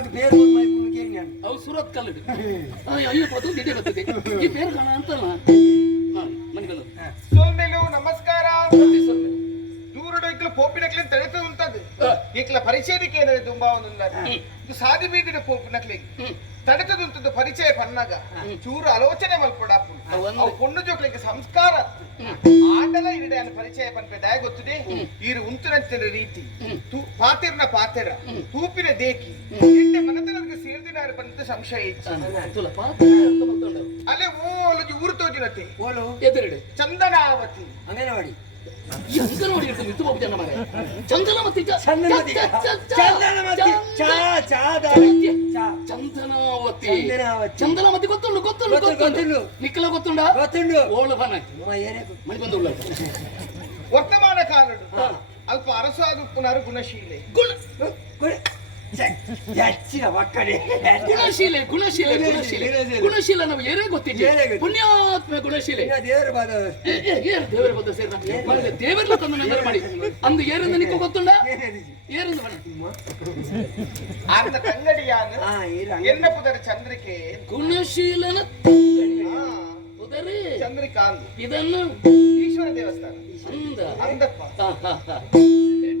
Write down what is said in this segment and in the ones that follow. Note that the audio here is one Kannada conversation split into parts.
ಯಾನ ನಿಕ್ಕಲ್ಲ ನಾಗದು ಬೇರೆ ಒಂದು ಮೈ ಕುಣಿಕೆ ನಾನು ಅವು ಸುರತ್ ಕಲ್ಲಡು ಅಯ್ಯೋ ಅದು ನಿಧಿ ಬರ್ತದೆ ಈ ಬೇರೆ ಕಾಣ ಅಂತಲ್ಲ ಮನೆಗಳು ಸೋಮೇಲು ನಮಸ್ಕಾರ ಪ್ರತಿ ಸೊನ್ನೆ. ದೂರಡು ಇಕ್ಲ ಪೋಪಿನಕ್ಲೆ ತಡೆತ ಉಂಟದು ಇಕ್ಲ ಪರಿಚಯಕ್ಕೆ ಏನಾದ್ರೆ ತುಂಬಾ ಒಂದು ಇದು ಸಾದಿ ಬೀದಿನ ಪೋಪಿನಕ್ಲೆ ಹ್ಮ್. ತಡೆತದ ಪರಿಚಯ ಪನ್ನಗ ಚೂರು ಆಲೋಚನೆ ಮಲ್ಪಡಾಪು ಅವು ಪೊಣ್ಣು ಜೋಕ್ಲಿಗೆ ಸಂಸ್ಕಾರ. ಆಂಡಲ ಇರಡೆ ಅನ್ನ ಪರಿಚಯ ಪನ್ಪೆ ದಯ ಗೊತ್ತಿದೆ? ಇರು ಉಂತುನಂತಿನ ರೀತಿ. ಪಾತಿರ್ನ ಪಾತೆರ. ತೂಪಿನ ದೇಕಿ. ಎಣ್ಣೆ ಮನತನಕ್ಕೆ ಸೇರ್ದಿನಾರ ಬಂದ ಸಂಶಯ. ಅಲ್ಲೇ ಓಲಜಿ ಊರು ತೋಜಿನತೆ. ಓಲು. ಎದುರುಡೆ. ಚಂದನಾವತಿ. ಅಂಗನವಾಡಿ. ಈ ಅಂಗನವಾಡಿ ಇರ್ತದೆ ಮಿತ್ತು ಹೋಗಿ ಜನ ಮಾರೆ ಚಂದನಮತಿ ಚ- ಚಂದನಮತಿ ಚ- ಚ- ಚ- ಚಾ ಚಾ ದಾರಿ. ಚಾ. ಚಂದನಾವತಿ. ಚಂದನಾವತಿ. ಗೊತ್ತುಂಡು ಗೊತ್ತುಂಡು ಗೊತ್ತುಂಡು. ಗೊತ್ತುಂಡು. ನಿಕ್ಕಲ ಗೊತ್ತುಂಡ? ಗೊತ್ತುಂಡು. ಓಳು ಬನ ಅಮ್ಮ ಏನೇ ಮನೆ ಬಂದು ವರ್ತಮಾನ ಕಾಲಡು. ಅಲ್ಪ ಅರಸಾದು ಪುನರ್ ಗುಣಶೀಲೆ. ಗುಣ ಗುಣಶೀಲೆ ಗುಣಶೀಲೆ ಗುಣಶೀಲೆ ಗುಣಶೀಲ ನಾವು ಏನೇ ಗೊತ್ತಿದೆ ಏನೇ ಗೊತ್ತಿದೆ. ಪುಣ್ಯಾತ್ಮ ಗುಣಶೀಲೆ ಇನ್ನ ದೇವರು ಬಾದ ಏ, ಏ, ಏರು ದೇವರ ಬಂದ ಸೇರ್ನ ಮನೆ ದೇವರ ತಂದು ನೆನಪು ಮಾಡಿ ಅಂದು ಏರಿಂದ ನಿಕ್ಕ ಗೊತ್ತುಂಡ ಏರಿಂದ ಬಣ ಆರ್ನ ತಂಗಡಿಯಾನ ಹಾ ಇರ ಎನ್ನ ಪುದರ ಚಂದ್ರಿಕೆ ಗುಣಶೀಲನ ಹಾ, ಉದರಿ ಚಂದ್ರಿಕಾಂತ್ ಇದನ್ನು ಈಶ್ವರ ದೇವಸ್ಥಾನ ಅಂದ ಅಂದಪ್ಪ ಹಾ, ಹಾ, ಹಾ.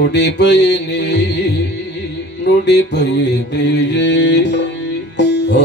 ನುಡಿ ಪಯನೆ ನುಡಿ ಪಯನೆ ಓ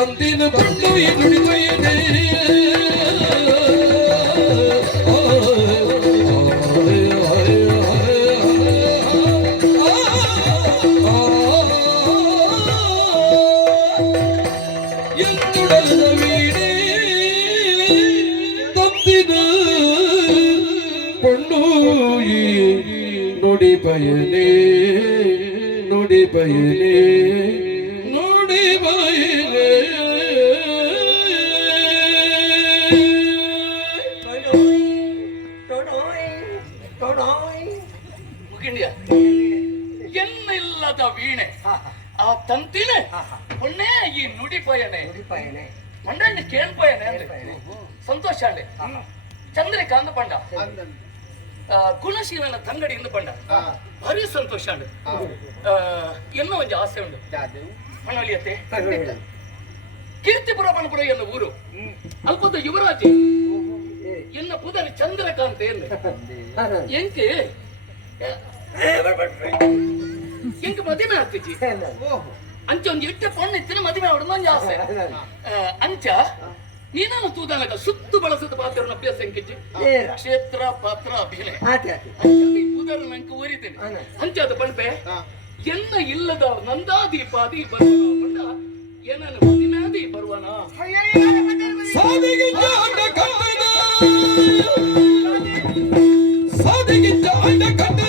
ತಂದಿನ ಕಂಡು ಎನುಡಿಮೆಯನೇ ಆ ತಂತಿನೆ ಹಾ, ಹಾ. ಈ ನುಡಿ ಪಯಣೆ. ಪಯಣೆ. ಮಂಡಣ್ಣಿ ಕೇಳ್ ಪಯಣೆ ಅಂದ್ರೆ. ಸಂತೋಷ ಅಂಡೆ ಹಾ, ಅಂದ ಚಂದ್ರಿಕಾಂತ ಪಂಡ. ಗುಣಶೀಲನ ತಂಗಡಿ ತಂಗಡಿಯಿಂದ ಪಂಡ. ಭಾರಿ ಸಂತೋಷ ಆ, ಎನ್ನೋ ಒಂದು ಆಸೆ ಉಂಡು. ಮನವಲಿಯತ್ತೆ. ಕೀರ್ತಿಪುರ ಬನಪುರ ಎನ್ನ ಊರು. ಅಲ್ಪದ ಯುವರಾಜಿ. ಎನ್ನ ಪುದರಿ ಚಂದ್ರಕಾಂತ ಹಾ. ಎಂಕೆ. ಎಂಕೆ ಮದುವೆ ಆಗ್ತಿಜಿ. ಅಂಚ ಒಂದು ಎಟ್ಟೆ ಪೊಣ್ಣ ಇತ್ತಿನ ಮದುವೆ ಅವಡು ಒಂಜಿ ಆಸೆ. ಆ, ಅಂಚ ನೀನನ್ನು ತೂದನಗ ಸುತ್ತು ಬಳಸದ ಪಾತ್ರ ಅಭ್ಯಾಸ ಎಂಕಿಜ್ಜಿ. ಕ್ಷೇತ್ರ ಪಾತ್ರ ಅಭಿನಯ. ತೂದರ ನಂಗೆ ಓರಿದ್ದೇನೆ ಅನ. ಅಂಚದ ಪಂಪೆ ಎನ್ನ ಇಲ್ಲದ ಬರುವನ ಏನನ್ನು ಮದಿಮ್ಯಾದಿ ಬರುವನ. ಅಯ್ಯಯ್ಯೋ, ಬಂದಿರು, ಬಂದಿರು. ಸಾದಿಗಿಂತ ಅಂಡ ಕಟ್ಟದ. ಸಾದಿಗಿಂತ ಅಂಡ ಕಟ್ಟದ.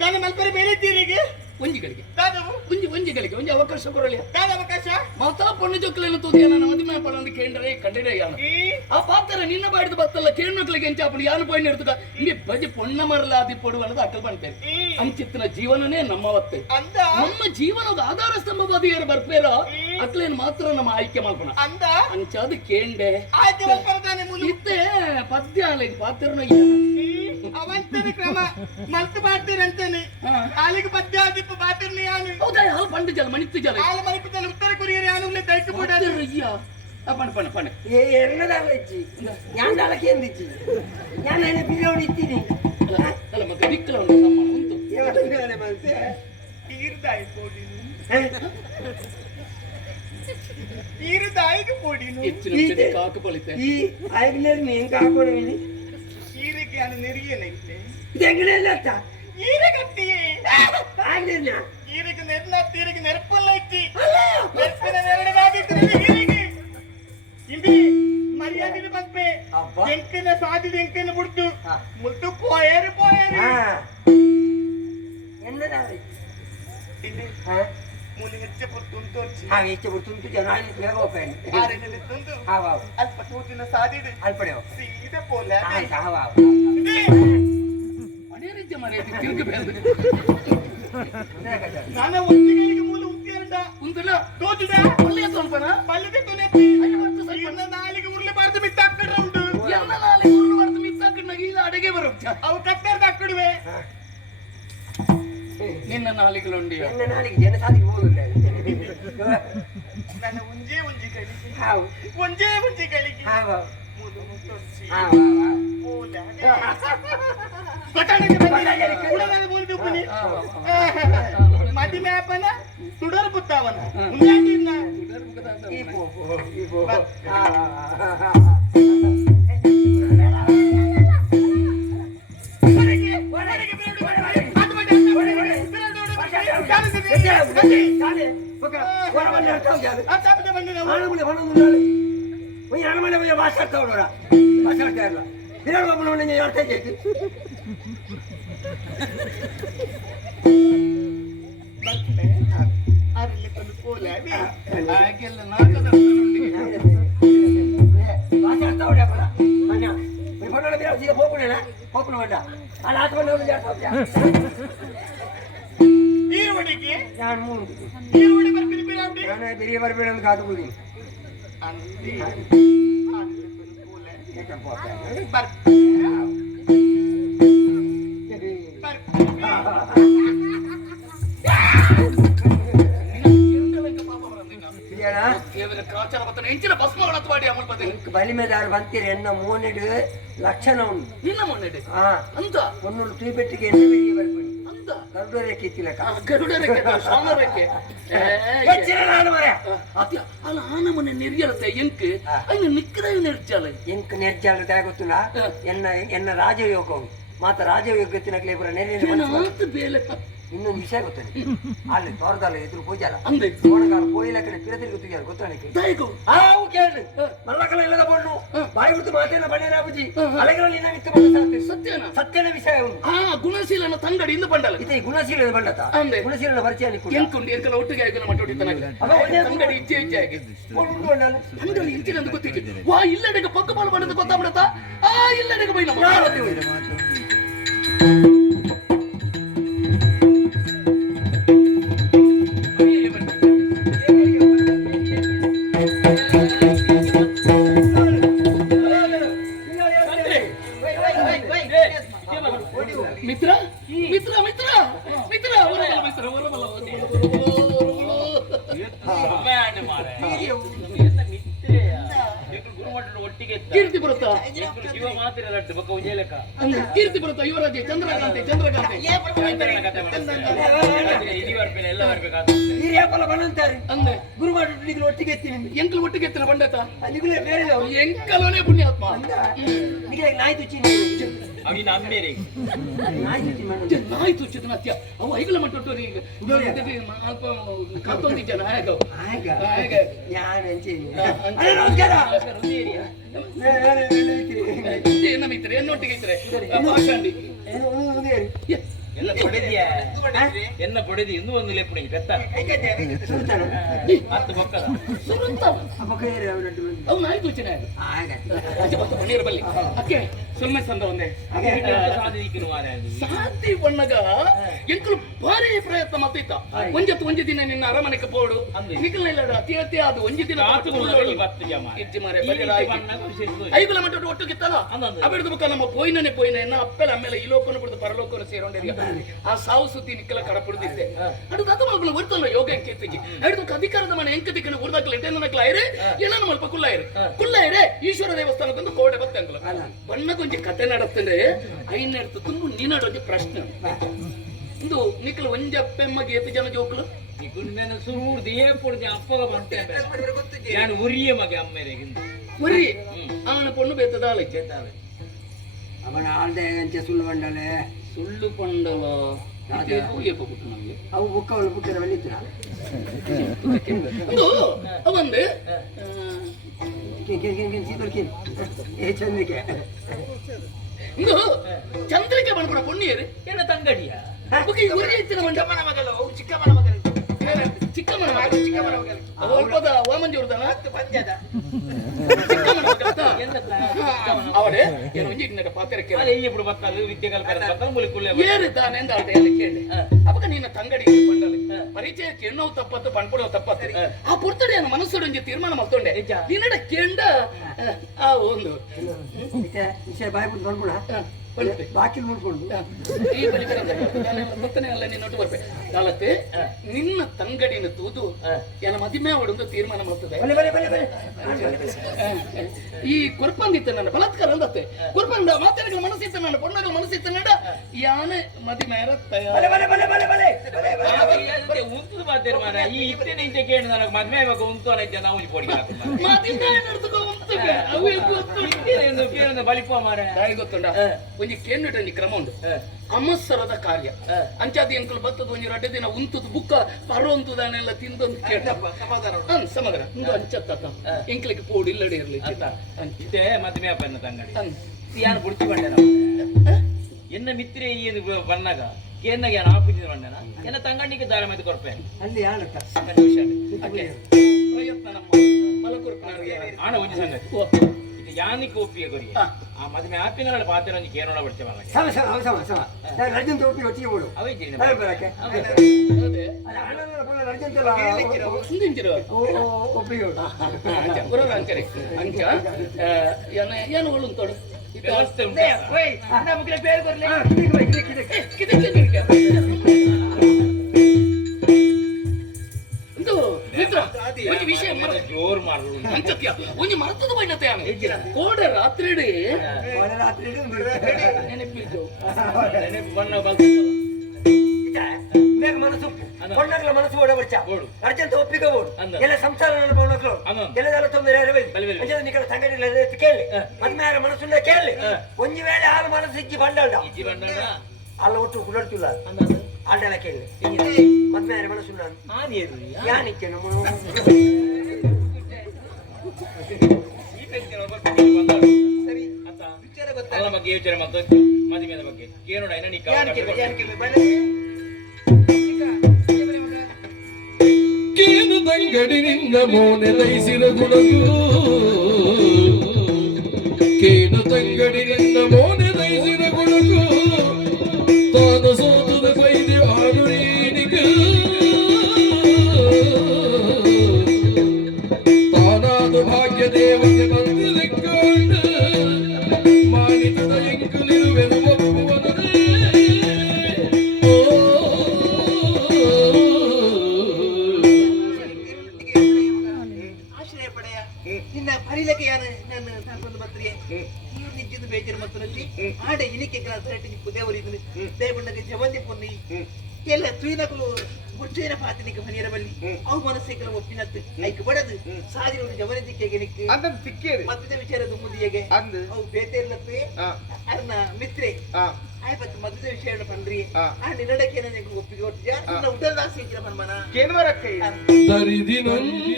ತಾನು ಮಲ್ಪರಿ ಬೇರೆ ತೀರಿಗೆ ಒಂಜಿಗಳಿಗೆ. ತಾದವು ಒಂಜಿ ಒಂಜಿಗಳಿಗೆ ಒಂಜಿ ಅವಕಾಶ ಕೊರಲಿ ತಾದ ಅವಕಾಶ? ಮಾತಾ ಪೊಣ್ಣು ಜೊಕ್ಕಲೆನ ತೂತಿ ನನ್ನ ಮದುವೆ ಪಲಂದು ಕೇಂದ್ರೆ ಆ ಪಾತ್ರ ನಿನ್ನ ಬಾಡಿದ ಬತ್ತಲ್ಲ ಕೇಣಕ್ಲಿಗೆ ಎಂಚ ಅಪ್ಪಳು ಯಾನು ಪೊಣ್ಣು ಇರ್ತದ ಇಲ್ಲಿ ಬಜಿ ಪೊಣ್ಣ ಮರಲಾದಿ ಪೊಡು ಅನ್ನೋದು ಅಕ್ಕಲ್ ಬಂತೇನೆ. ಅಂಚಿತ್ತಿನ ಜೀವನನೇ ನಮ್ಮ ಒತ್ತೆ ನಮ್ಮ ಜೀವನದ ಆಧಾರ ಸ್ತಂಭವಾದ ಏನು ಬರ್ಪೇರೋ? ಅಕ್ಲೇನ್ ಮಾತ್ರ ನಮ್ಮ ಆಯ್ಕೆ ಮಾಡ್ಕೋಣ. ಅಂದ? ಅಂಚಾದ ಕೇಂಡೆ. ಇತ್ತೆ ಪದ್ಯ ಪಾತ್ರನ ಅವಂತನ ಮಲ್ತು ಬಾಡ್ತೀರಿ ಅಂತಾನೆ ಕಾಲಿಗೆ ಬದ್ದೆ ಆದಿಪ್ಪ ಬಾತಿರ್ನಿ ಯಾನು ಹೌದಾ ಹಾಲು ಪಂಡು ಜಲ ಮಣಿತ್ತು ಜಲ ಹಾಲು ಮಣಿಪು ಜಲ ಉತ್ತರ ಕೊರಿಯರ್ ಯಾನುಗ್ಲೇ ದೈಕ ಬಿಡಾದು ಅಯ್ಯೋ பண்ணு பண்ணு பண்ணு ஏ என்னதான் வச்சு ஞான் தலைக்கு இருந்துச்சு ஞான் என்ன பிரியோடு இத்தினி കത്തിയാണ് നെറിയനയില്ലേ ഇതെങ്ങനെയല്ല ഈര കത്തിയേ ആയിരുന്ന ഈരക്ക് നെരുന്നാത്തി ഈരക്ക് നെരപ്പല്ലായിട്ട് നെരപ്പിനെ നെരടി രാജ്യത്തിന് ഈരക്ക്. ഇമ്പി മര്യാദയിൽ പത്തേ എനിക്കെന്നെ സാധ്യത എനിക്കെന്നെ കൊടുത്തു മുട്ടു. പോയേര് പോയേര്. എന്നതാ ഇത് मुलींगे चपल तुम ಹಾ ಈ ಚೂರು ತುಂಬಿಟ್ಟು ಜನ ಆಯ್ತು ಬೇಗ ಹೋಗ್ಬೇಡಿ आरे गले तुंदु ಹಾವ ಹಾವ अल्प टूटिन सादीडे ಅಲ್ಪಡೆ ಹೋಗ सीधे पोले ಹಾಂ ಹಾವ ಹಾವ ಅದೇ ರೀತಿ ಮೂಲ ಎಲ್ಲ ಅಡಿಗೆ ಬರುತ್ತೆ. ಅವು ಕತ್ತರ್ದು ಹಾಕ್ಬಿಡುವೆ నిన్న నాలుగులు ఉండి నిన్న నాలుగు జనసాలికి మూడు నన్ను ఉంజే ఉంజి కలిగి ఉంజే ఉంజి కలిగి మతి మేపన சுடர் புத்தாவன முன்னாடி என்ன சுடர் புத்தாவன இப்போ இப்போ ஆ ಆ ಚಾಪದ ಬಂದು ನಾವು ಅರಲ್ಲಿ ತಂದು ಪೋಲೆ ಹಾಗೆಲ್ಲ ನಾಟದ ಈರುವಡಿಗೆ ಈರುವಡಿ ಬರ್ತೀನಿ ಬಿಡಾವ್ಡಿ பெரிய பரப்பிடம் காத்துக்குடி ಅಂದಿ ಪೋಲೆ போட்டேன் ಬರ್ ಬರ್ ಪಾಪ ಬರಂದಿನ சரியாடா ದೇವರ ಕ್ರಾಚಾರ ಬತ್ತನ ಹೆಂಚಿನ ಭಸ್ಮ ಒಳತ್ವಾಡಿ ಅಮಲ್ ಬತ್ತೆ ಬಲಿಮೆದಾರು ಬಂತೀರಿ ಎನ್ನ ಮೂನೆಡು ಲಕ್ಷಣ ಉಂಟು ನಿನ್ನ ಮೊನ್ನೆ ಹಾ ಅಂತ ಒನ್ನೂರು ತೂಪೆಟ್ಟಿಗೆ ಎಣ್ಣೆ ಬೆಳಿಗ್ಗೆ ಬರ್ಬೇಡಿ ಅಂತ ಗರುಡ ರೇಖೆ ಇತ್ತಿಲಕ ಗರುಡ ನಾನು ಮರ ಅತ್ಯ ಅಲ್ಲ ಆನ ಮನೆ ನಿರ್ಯಲತೆ ಎಂಕ್. ಅಯ್ಯ ನಿಕ್ಕದ ನಿರ್ಜಲ. ಎಂಕ್ ನೆರ್ಜಾಲ ಗೊತ್ತಿಲ್ಲ ಎನ್ನ ಎನ್ನ ರಾಜಯೋಗ ಮಾತ ರಾಜಯೋಗ ತಿನ್ನಕ್ಲೆ ಪುರ ನೆರೆ ಬೇಲೆ ಇನ್ನೊಂದು ವಿಷಯ ಗೊತ್ತಾನೆ? ಅಲ್ಲಿ ತೋರದಲ್ಲ ಎದುರು ಪೂಜಾಲ ಅಂದೆ ಓಣಗಾಲ ಕೋಯಿಲಕ್ಕನೆ ಪಿರತಿಗೆ ಗೊತ್ತಿಗೆ ಗೊತ್ತಾನೆ ದಾಯಕು ಹಾವು ಕೇಳಿ ಮಲ್ಲಕಲ ಇಲ್ಲದ ಬಣ್ಣು ಬಾಯಿ ಬಿಟ್ಟು ಮಾತೇನ ಬಣ್ಣ ರಾಬುಜಿ ಅಲೆಗಳಲ್ಲಿ ನಾವು ಇತ್ತು ಬಂದ ಸತ್ಯನ? ಸತ್ಯನ ವಿಷಯ ಹಾ ಆ ಗುಣಶೀಲನ ತಂಗಡಿ ಇಂದ ಬಂಡಲ. ಇದೆ ಗುಣಶೀಲದ ಬಂಡತ ಅಂದೆ. ಗುಣಶೀಲನ ಪರಿಚಯ ನಿಕ್ಕು ಎಂಕುಂಡು ಎಂಕಲ ಒಟ್ಟಿಗೆ ಹೊಡಿತಾನಾಗ ಅವ ಒಂದೇ ತಂಗಡಿ ಇಚ್ಚೆ ಇಚ್ಚೆ ಆಗಿದೆ. ತಂಗಡಿ ಇಂಚಿನ ಅಂತ ಗೊತ್ತಿದೆ ವಾ ಇಲ್ಲಡೆಗೆ ಪಕ್ಕ ಬಾಳು ಬಣ್ಣದ ಗೊತ್ತಾಗ್ಬಿಡತ್ತಾ? ಆ ಇಲ್ಲಡೆಗೆ ಬೈ ನಮ್ಮ ಎಂಕಲೋನೇ ಪುಣ್ಯಾತ್ಮ ಅಂದ. ನಿಗಲೇ ನಾಯಿ ತುಚ್ಚಿ ಅವಿನ ಅಮ್ಮೇರಿ ನಾಯಿ ತುಚ್ಚಿ ಮಾಡು. ನಾಯಿ ತುಚ್ಚಿದ ನತ್ಯ ಅವು ಐಗಲ ಮಟ್ಟೊಟ್ಟು ಈಗ ಅಲ್ಪ ಕತ್ತೊಂದಿದ್ದಾನ ಹೇಗ ಅಂಚೇನಿ ಅರೆ ನಮಸ್ಕಾರ. ಎನ್ನೊಟ್ಟಿಗೆ ಇದ್ರೆ ಭಾಷಾಂಡಿ ಎಲ್ಲ ಪಡೆದಿಯ ಎನ್ನ ಪಡೆದಿ ಇನ್ನೂ ಒಂದು ಲೆಪ್ಪಣಿ ಬೆತ್ತ? ಹತ್ತು ಬೊಕ್ಕದ ಅವನಾಯ್ತು ಆಗ ನೀರು ಬಲ್ಲಿ ಅಕ್ಕೆ ಸುಮ್ಮನೆ ಸಂದ ಒಂದೇ ಸಾಧಿಕಿನ ಮಾರ ಸಾತಿ ಬಣ್ಣಗ ಎಂಕಲು ಭಾರಿ ಪ್ರಯತ್ನ ಮತ್ತಿತ್ತ ಒಂಜತ್ತು ಒಂಜಿ ದಿನ ನಿನ್ನ ಅರಮನೆಗೆ ಪೋಡು ಅಂದೆ. ನಿಖಲ್ನೆಲ್ಲ ಅತಿ ಅತಿ ಅದು ಒಂಜಿ ದಿನ ಇಜ್ಜಿ ಮಾರೆ ಐಗುಲ ಮಟ್ಟ ಒಟ್ಟುಗಿತ್ತಲ್ಲ ಅಂದಂದು. ಅಬಿಡ್ದು ಬುಕ್ಕ ನಮ್ಮ ಪೋಯಿನೇ ಪೋಯ್ನ ಎನ್ನ ಅಪ್ಪೆಲ ಆಮೇಲೆ ಈ ಲೋಕನ ಬಿಡ್ದು ಪರಲೋಕನ ಸೇರೋಂಡಿದ್ಯ ಆ ಸಾವು ಸುದ್ದಿ ನಿಕ್ಕಲ ಕಡಪುಡ್ದಿದ್ದೆ ಅದು ಅದು ಮಗಳು ಬರ್ತಲ್ಲ ಯೋಗ ಕೀರ್ತಿಗೆ ಹಿಡಿದು ಅಧಿಕಾರದ ಮನೆ ಎಂಕ ದಿಕ್ಕನ ಉರ್ದಾಕ್ಲ ಎಂಟೆ ನನಕ್ಲ ಐರೆ ಏನನ್ನ ಮಲ್ಪ ಕುಲ್ಲ ಐರೆ ಕುಲ್ಲ ಐರೆ ಈಶ್ವರ ದೇವಸ್ಥಾನಕ್ಕೊಂದು ಕೋಡೆ ಬತ್ತೆ ಅಂಕಲ ಬಣ್ಣ ಕೊಂಚ ಕತೆ ನಡತ್ತಂದ್ರೆ ಐನೆಡ್ತು ತುಂಬ ಒಂಜಿ ಪ್ರಶ್ನೆ. ಇದು ನಿಕ್ಲ ಒಂಜ ಅಪ್ಪೆಮ್ಮಗೆ ಏತು ಜನ ಜೋಕ್ಲು ನಾನು ಸುರುಡ್ದು ಏ ಪುಡ್ದು ಅಪ್ಪಗ ಬಂತೆ ನಾನು ಉರಿಯ ಮಗೆ ಒರಿ ಅವನ ಪೊಣ್ಣು ಬೇತದ ಆಲಕ್ಕೆ ಅವನ ಆಳ್ದೆ ಸುಳ್ಳು ಬಂಡಲೆ. ಸುಳ್ಳು ಅವು ಬುಕ್ಕ ಅವಳು ಬುಕ್ಕಿನ ಬಂದಿತ್ತು ಒಂದು ಅವಂದು? ಸೀತರ್ಕಿ ಏ ಚಂದಿಕೆ ಇಂದು ಚಂದ್ರಿಕೆ ಬಂದ್ಬಿಡ ಪುಣ್ಯರು. ಎನ್ನ ತಂಗಡಿಯ? ಬುಕ್ಕಿ ಉರಿ ಎತ್ತಿನ ಮಂಡ ಚಿಕ್ಕಮ್ಮನ ಮಗಲು ಅವು ಚಿಕ್ಕಮ್ಮನ ಮಗಲು. ಚಿಕ್ಕಮ್ಮನ ಮಗ ಚಿಕ್ಕಮ್ಮನ ಮಗಲು ಅದು ಅಲ್ಪದ ವಾಮಂಜೂರ್ದನ ಹತ್ತು ಪಂಚದ ಚಿಕ್ಕಮ್ಮನ ಮಗ ಎನ್ನ ಅವಡೆ ಏನು ಒಂಜಿ ನಿನ್ನ ಪಾತ್ರಕ್ಕೆ ಅಲ್ಲ ಈ ಇಬ್ರು ಬತ್ತಲು ವಿದ್ಯೆ ಕಲ್ಪನೆ ಬತ್ತಲು ಮುಲಿ ಕುಲ್ಲೆ ಏರಿದ್ದಾನೆ ಅಂತ ಆಟ ಎಲ್ಲ ಕೇಳಿ ಅವಾಗ ನಿನ್ನ ತಂಗಡಿ ಬಂಡಲಿ ಪರಿಚಯಕ್ಕೆ ಎನ್ನೋ ತಪ್ಪತ್ತು ಪಣ್ಪುಡೋ ತಪ್ಪತ್ತು ಆ ಪುರ್ತಡಿಯನ್ನು ಮನಸ್ಸೊಡಂಜಿ ತೀರ್ಮಾನ ಮಾಡ್ಕೊಂಡೆ ನಿನ್ನಡ ಕೆಂಡ ಆ ಒಂದು ವಿಷಯ ಬಾಯ್ ಬಿಟ್ಟು ಬಂದ್ಬಿಡ ಹ, ನೋಡ್ಕೊಂಡು ಈ ಬರ್ಬೇಕು ನಾಲತ್ತೆ ನಿನ್ನ ತಂಗಡಿನ ತೂದು ಏನ ಮದಿಮೆ ಅವಡೊಂದು ತೀರ್ಮಾನ ಮಾಡ್ತದೆ ಈ ಕುರ್ಪಂದಿತ್ತ ನನ್ನ ಬಲತ್ಕಾರ ಅಂದತ್ತೆ ಕುರ್ಪಂದ ಮಾತಾಡಿಗಳ ಮನಸ್ಸಿತ್ತ ನನ್ನ ಪೊಣ್ಣಗಳ ಮನಸ್ಸಿತ್ತ ನಡ ಯಾನೆ ಮದಿಮೆ ಇರತ್ತೆ ಬಲೆ ಬಲೆ ಬಲೆ ಬಲೆ ಬಲೆ ಉಂಟು ಮಾರ ಈ ಇತ್ತೇನೆ ಇಂತೆ ಕೇಳಿ ನನಗೆ ಮದ್ವೆ ಇವಾಗ ಉಂಟು ಅನ್ನ ನಾವು ಇಲ್ಲಿ ಕೊಡಿ ನಡ್ದುಕೋ ಬಲಿಪ ಮಾರ ಗೊತ್ತುಂಡ ಒಂಜಿ ಕೇನ್ನುಟ ಒಂಜಿ ಕ್ರಮ ಉಂಡು ಅಮಸ್ಸರದ ಕಾರ್ಯ. ಅಂಚಾದಿ ಅಂಕಲ್ ಬತ್ತದ ಒಂಜಿ ರಡ್ಡೆ ದಿನ ಉಂತದ ಬುಕ್ಕ ಪರೊಂತದನೆಲ್ಲ ತಿಂದೊಂದು ಹನ್ ಸಮಗ್ರ ಇಂದು ಅಂಚತ್ತ ಎಂಕ್ಲಿಗೆ ಪೋಡು ಇಲ್ಲಡೆ ಇರ್ಲಿ ಇದೇ ಮದ್ವೆ ಎನ್ನ ತಂಗಡಿ. ಯಾರು ಬುಡ್ಚಿಕೊಂಡೆ ಎನ್ನ ಮಿತ್ರೆ ಏನು ಬಣ್ಣಗ? ಕೇನ್ನಾಗ ಏನು ಆಫೀಸ್ ಬಣ್ಣನ? ಎನ್ನ ತಂಗಣ್ಣಿಗೆ ದಾರ ಮೇಲೆ ಕೊರ್ಪೆ? ಅಲ್ಲಿ ಯಾರು ಪ್ರಯತ್ನ ನಮ್ಮ ಆಣ ಒಂಜಿ ಸಂಗತಿ. ಇದು ಯಾನಿಕ್ಕೆ ಒಪ್ಪಿಗೆ ಕೊರಿ ಹಾ. ಆ ಮದ್ವೆ ಆಪಿನ ಪಾತ್ರ ಒಂಜಿ ಕೇನೋಳ ಬಡ್ಚೆ ಬರಲ್ಲ ಸಮ ಸಮ ಅವ ಸಮ. ಸಮ ನಾನು ರಜನ್ ತೋಪಿ ಒಟ್ಟಿಗೆ ಬಿಡು ಅವೇ ಜೀರ್ಣ ಬಲೆ ಬರಕ್ಕೆ. ಅದೇ. ಅಲ್ಲ ಅಣ್ಣನ ರಜನ್ ತಲ ಹಿಂದಿಂಚಿರು ಒಪ್ಪಿಗೆ ಬಿಡು ಅಂಚ. ಪುರದ ಅಂಚರಿ ಅಂಚ. ಆ, ಏನ ಏನು ವ್ಯವಸ್ಥೆ ಉಂಟು? ಬೇರೆ ಬರ್ಲಿ ಜೋರ್ ಅಂಚತ್ಯ ಒಂಜಿ ಮರತದ ಬಣ್ಣತೆ ಆನೆ ಕೋಡೆ ರಾತ್ರಿ ಒಳ್ಳೆ ರಾತ್ರಿ ಇಡೀ ಬಿಡು. ನೆನಪಿದ್ದು ನೆನಪು ಬಣ್ಣ ಬಲ್ತು. ಇದ, ಬೇಗ ಮನಸ್ಸು ಕೊಂಡಾಗ್ಲ ಮನಸ್ಸು ಓಡ ಬರ್ಚ ಓಡು. ಅರ್ಜೆಂಟ್ ಒಪ್ಪಿಗೆ ಓಡು. ಎಲ್ಲ ಸಂಸಾರ ನೋಡ್ಕೊಂಡು ಅಂದ. ಎಲ್ಲದೆಲ್ಲ ತೊಂದರೆ ಇರಬೇಕು ನಿಕಲ ಸಂಗಡಿ ಕೇಳಿ. ಮದ್ಮೇರ ಮನಸ್ಸುಂಡ ಕೇಳಿ. ಒಂಜಿ ವೇಳೆ ಆಳು ಮನಸ್ಸು ಇಜ್ಜಿ ಬಂಡಾಡ ಬಣ್ಣ ಅಲ್ಲ ಒಟ್ಟು ಕುಡಡ್ತಿಲ್ಲ ಆಡೆಲ್ಲ ಕೇಳಿ. ಮದ್ಮೇರ ಮನಸ್ಸುಂಡ ಯಾನಿಕ್ಕೆ ನಮ್ಮ ಸರಿ ಅಂತ ವಿಚಾರ ಗೊತ್ತಲ್ಲ ಬಗ್ಗೆ ಯೋಚನೆ ಮತ್ತು ಮದುವೆಯ ಬಗ್ಗೆ ಕೇಳೋಣ ನೀ. ಕೇನು ತಂಗಡಿ ಮೋನೆ ದಯಿಸಿದ ಗುಣಗೂ ದೇವಣ್ಣಗೆ ಜವಂದಿ ಪೊನ್ನಿ ಎಲ್ಲ ತುಯಿನಗಳು ಮುಚ್ಚೇನ ಪಾತಿನಿಕ ಮನೆಯರ ಬಲ್ಲಿ ಅವು ಮನಸ್ಸಿಗೆ ಒಪ್ಪಿನತ್ತು. ಐಕ್ ಬಡದು. ಸಾದಿನ ಜವನಿ ದಿಕ್ಕೆಗೆ ನಿಕ್ಕು ಅಂದ್ರೆ ಸಿಕ್ಕೇರಿ. ಮತ್ತೆ ವಿಚಾರದ ಮುದಿಯಗೆ. ಅಂದ್. ಅವು ಬೇತೆ ಇರ್ಲತ್ತು ಆ, ಅರ್ನ ಮಿತ್ರೆ. ಆಯ್ಪತ್ತು ಮದ್ದ ವಿಷಯ ಬಂದ್ರಿ ಆ. ಆ ನಿನ್ನಡಕ್ಕೆ ನನಗೆ ಒಪ್ಪಿಗೆ ಒಟ್ಟಿಗೆ ನಿನ್ನ ಉಡಲ್ದಾಸ ಇದ್ರ ಮನ್ಮನ? ಕೇನ್ವರಕ್ಕೆ ತರಿದಿನೊಂದಿ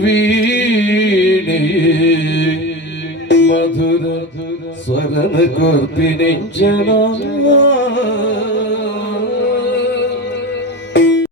ವೀಣೆ. മധുര സ്വരണ കോർത്തിനെ ജന